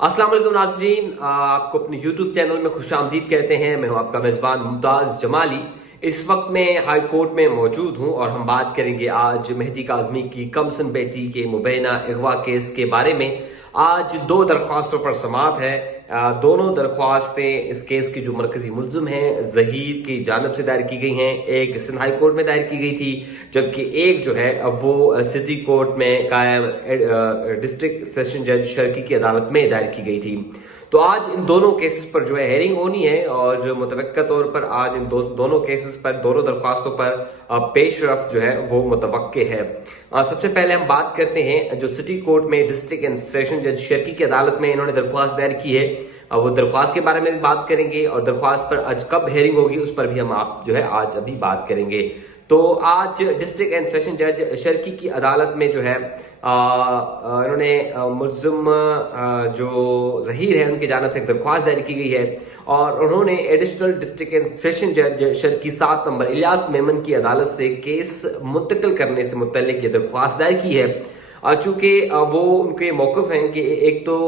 अस्सलाम वालेकुम नाज़रीन, आपको अपने YouTube चैनल में खुशामदीद कहते हैं। मैं हूं आपका मेज़बान मुमताज़ जमाली। इस वक्त मैं हाई कोर्ट में मौजूद हूं और हम बात करेंगे आज मेहदी काज़मी की कमसन बेटी के मुबैना अगवा केस के बारे में। आज दो दरख्वास्तों पर समाअत है। दोनों दरख्वास्तें इस केस की जो मरकजी मुल्ज़िम हैं ज़हीर की जानिब से दायर की गई हैं। एक सिंध हाई कोर्ट में दायर की गई थी, जबकि एक जो है वो सिटी कोर्ट में कायम डिस्ट्रिक्ट सेशन जज शर्की की अदालत में दायर की गई थी। तो आज इन दोनों केसेस पर जो है हेयरिंग होनी है और मुतवक्का तौर पर आज इन दोनों केसेस पर, दोनों दरख्वास्तों पर पेश रफ्त जो है वो मुतवक्के है। सबसे पहले हम बात करते हैं जो सिटी कोर्ट में डिस्ट्रिक्ट एंड सेशन जज शर्की की अदालत में इन्होंने दरख्वास्त दायर की है। वो दरख्वास्त के बारे में भी बात करेंगे और दरख्वास्त पर आज कब हेयरिंग होगी उस पर भी हम आप जो है आज अभी बात करेंगे। तो आज डिस्ट्रिक्ट एंड सेशन जज शर्की की अदालत में जो है इन्होंने मुल्ज़िम जो ज़हीर है उनकी जानिब से एक दरख्वास्त दायर की गई है और उन्होंने एडिशनल डिस्ट्रिक्ट एंड सेशन जज शर्की 7 नंबर इलियास मेमन की अदालत से केस मुंतकिल करने से मुतल्लिक ये दरख्वास्त दायर की है। चूँकि वो उनके मौक़िफ़ हैं कि एक तो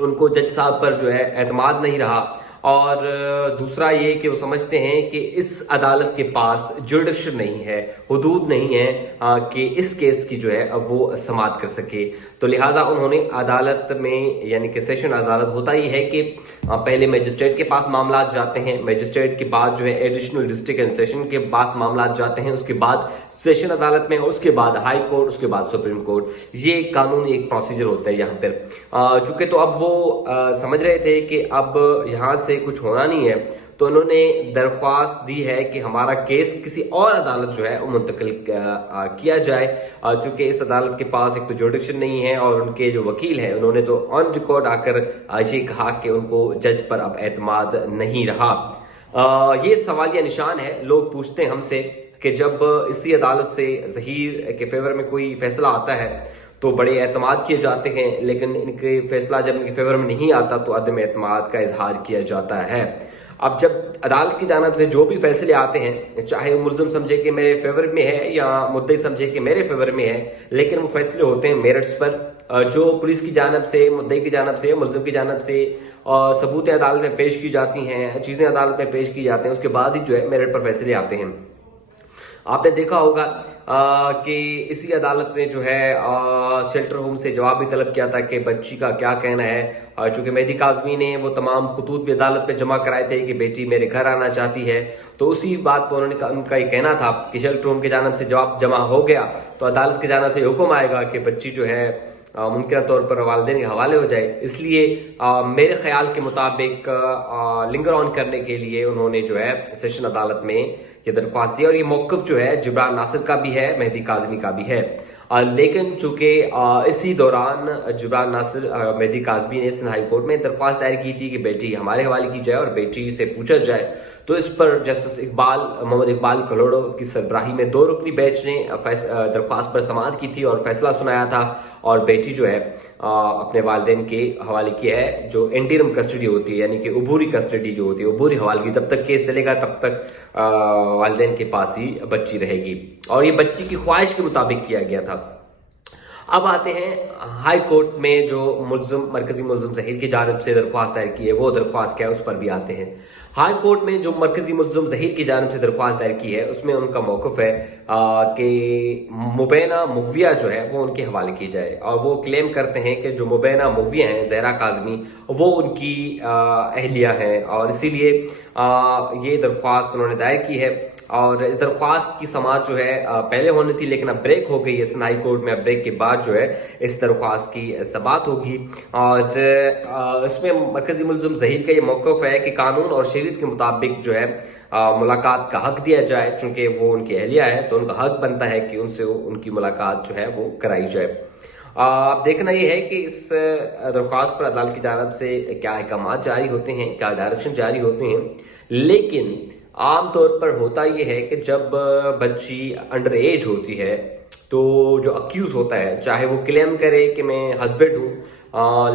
उनको जज साहब पर जो है एतमाद नहीं रहा और दूसरा ये कि वो समझते हैं कि इस अदालत के पास जुरिडिक्शन नहीं है, हुदूद नहीं है कि इस केस की जो है वो समाअत कर सके। तो लिहाजा उन्होंने अदालत में, यानी कि सेशन अदालत होता ही है कि पहले मजिस्ट्रेट के पास मामला जाते हैं, मजिस्ट्रेट के बाद जो है एडिशनल डिस्ट्रिक्ट एंड सेशन के पास मामला जाते हैं, उसके बाद सेशन अदालत में, उसके बाद हाई कोर्ट, उसके बाद सुप्रीम कोर्ट। ये कानूनी एक प्रोसीजर होता है यहाँ पर। चूंकि तो अब वो समझ रहे थे कि अब यहाँ से कुछ होना नहीं है, तो उन्होंने दरख्वास्त दी है कि हमारा केस किसी और अदालत जो है वो मुंतकिल किया जाए। चूंकि इस अदालत के पास एक तो जुरिडिक्शन नहीं है और उनके जो वकील हैं उन्होंने तो ऑन रिकॉर्ड आकर ये कहा कि उनको जज पर अब एतमाद नहीं रहा। ये सवालिया निशान है। लोग पूछते हैं हमसे कि जब इसी अदालत से ज़हीर के फेवर में कोई फैसला आता है तो बड़े एतमाद किए जाते हैं, लेकिन इनके फैसला जब इनके फेवर में नहीं आता तो अदम एतमाद का इजहार किया जाता है। अब जब अदालत की जानिब से जो भी फैसले आते हैं, चाहे वो मुल्ज़िम समझे कि मेरे फेवर में है या मुद्दई समझे कि मेरे फेवर में है, लेकिन वो फैसले होते हैं मेरिट्स पर। जो पुलिस की जानिब से, मुद्दई की जानिब से, मुल्ज़िम की जानिब से सबूत अदालत में पेश की जाती हैं, चीज़ें अदालत में पेश की जाती हैं, उसके बाद ही जो है मेरिट पर फैसले आते हैं। आपने देखा होगा कि इसी अदालत ने जो है शेल्टर होम से जवाब भी तलब किया था कि बच्ची का क्या कहना है। चूंकि मेहदी काज़मी ने वो तमाम खतूत भी अदालत पे जमा कराए थे कि बेटी मेरे घर आना चाहती है, तो उसी बात पर उनका ये कहना था कि शेल्टर होम की जानिब से जवाब जमा हो गया तो अदालत की जानिब से हुक्म आएगा कि बच्ची जो है मुमकिन तौर पर वालिदैन के हवाले हो जाए। इसलिए मेरे ख्याल के मुताबिक लिंगर ऑन करने के लिए उन्होंने जो है सेशन अदालत में ये दरख्वास्त दी और ये मौक़िफ़ जो है जिब्रान नासिर का भी है, मेहदी काज़मी का भी है। लेकिन चूंकि इसी दौरान जिब्रान नासिर, मेहदी काज़मी ने सिंध हाई कोर्ट में दरख्वास्त दायर की थी कि बेटी हमारे हवाले की जाए और बेटी से पूछा जाए, तो इस पर जस्टिस मोहम्मद इकबाल कलोड़ो की सरबराही में 2 रुकनी बेंच ने दरख्वास्त पर समाअत की थी और फैसला सुनाया था और बेटी जो है अपने वालिदैन के हवाले की है। जो इंटरिम कस्टडी होती है, यानी कि अबूरी कस्टडी जो होती है, अबूरी हवाले की, तब तक केस चलेगा तब तक वालिदैन के पास ही बच्ची रहेगी और ये बच्ची की ख्वाहिश के मुताबिक किया गया था। अब आते हैं हाई कोर्ट में जो मरकजी मुल्ज़िम ज़हीर की जानिब से दरख्वास्त दायर की है, वो दरख्वास्त क्या है उस पर भी आते हैं। हाई कोर्ट में जो मरकजी मुल्ज़िम ज़हीर की जानिब से दरख्वास्त दायर की है उसमें उनका मौक़िफ़ है कि मुबैना मुग़विया जो है वो उनके हवाले की जाए और वो क्लेम करते हैं कि जो मुबैना मुग़विया हैं ज़हरा काज़मी, वो उनकी अहलिया हैं और इसीलिए ये दरख्वास्त उन्होंने दायर की है। और इस दरख्वास्त की समाअत जो है पहले होनी थी, लेकिन अब ब्रेक हो गई है सिंध हाई कोर्ट में। अब ब्रेक के बाद जो है इस दरख्वास्त की समाअत होगी और इसमें मरकजी मुल्ज़िम ज़हीर का ये मौक़िफ़ है कि कानून और शरीयत के मुताबिक जो है मुलाकात का हक दिया जाए। चूँकि वो उनकी अहलिया है तो उनका हक बनता है कि उनसे उनकी मुलाकात जो है वो कराई जाए। अब देखना ये है कि इस दरख्वास्त पर अदालत की जानिब से क्या अहकाम जारी होते हैं, क्या डायरेक्शन जारी होते हैं। लेकिन आम तौर पर होता यह है कि जब बच्ची अंडर एज होती है तो जो अक्यूज होता है, चाहे वो क्लेम करे कि मैं हस्बैंड हूँ,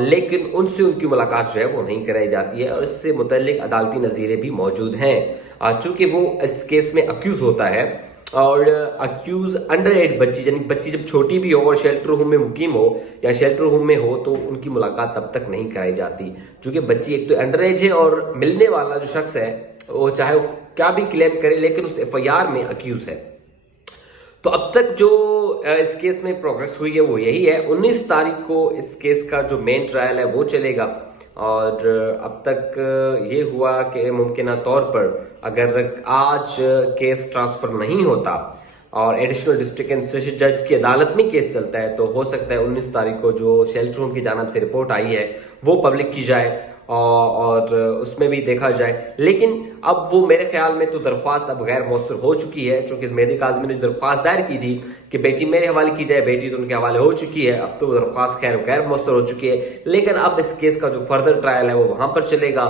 लेकिन उनसे उनकी मुलाकात जो है वो नहीं कराई जाती है और इससे मुतल्लिक अदालती नज़ीरे भी मौजूद हैं। चूँकि वो इस केस में अक्यूज होता है اور اکیوز انڈر ایج بچی، یعنی بچی جب چھوٹی بھی ہو اور شیلٹر ہوم میں مقیم ہو یا شیلٹر ہوم میں ہو تو ان کی ملاقات تب تک نہیں کرائی جاتی، کیونکہ بچی ایک تو انڈر ایج ہے اور ملنے والا جو شخص ہے وہ چاہے وہ کیا بھی کلیم کرے لیکن اس ایف آئی آر میں اکیوز ہے۔ تو اب تک جو اس کیس میں پروگریس ہوئی ہے وہ یہی ہے، 19 تاریخ کو اس کیس کا جو مین ٹرائل ہے وہ چلے گا، اور اب تک یہ ہوا کہ ممکنہ طور پر اگر آج کیس ٹرانسفر نہیں ہوتا اور ایڈیشنل ڈسٹرکٹ اینڈ سیشن جج کی عدالت میں کیس چلتا ہے تو ہو سکتا ہے 19 تاریخ کو جو شیلٹر ہوم کی جانب سے رپورٹ آئی ہے وہ پبلک کی جائے اور اس میں بھی دیکھا جائے۔ لیکن اب وہ میرے خیال میں تو درخواست اب غیر مؤثر ہو چکی ہے، چونکہ مہدی کاظمی نے درخواست دائر کی تھی کہ بیٹی میرے حوالے کی جائے، بیٹی تو ان کے حوالے ہو چکی ہے، اب تو درخواست غیر مؤثر ہو چکی ہے۔ لیکن اب اس کیس کا جو فردر ٹرائل ہے وہ وہاں پر چلے گا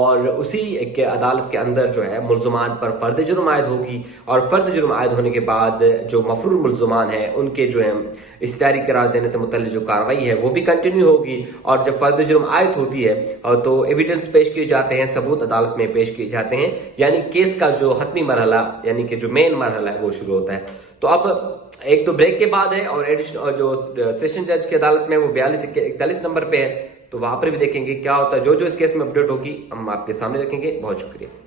اور اسی کے عدالت کے اندر جو ہے ملزمان پر فرد جرم عائد ہوگی، اور فرد جرم عائد ہونے کے بعد جو مفرور ملزمان ہیں ان کے جو ہے اشتہاری قرار دینے سے متعلق جو کارروائی ہے وہ بھی کنٹینیو ہوگی، اور جب فرد جرم عائد ہوتی ہے تو ایویڈنس پیش کیے جاتے ہیں، ثبوت عدالت میں پیش کیے جاتے ہیں، یعنی کیس کا جو حتمی مرحلہ یعنی کہ جو مین مرحلہ ہے وہ شروع ہوتا ہے۔ تو اب ایک تو بریک کے بعد ہے اور جو سیشن جج کی عدالت میں وہ 42-41 نمبر پہ ہے، تو وہاں پر بھی دیکھیں گے کیا ہوتا ہے۔ جو اس کیس میں اپڈیٹ ہوگی ہم آپ کے سامنے رکھیں گے۔ بہت شکریہ۔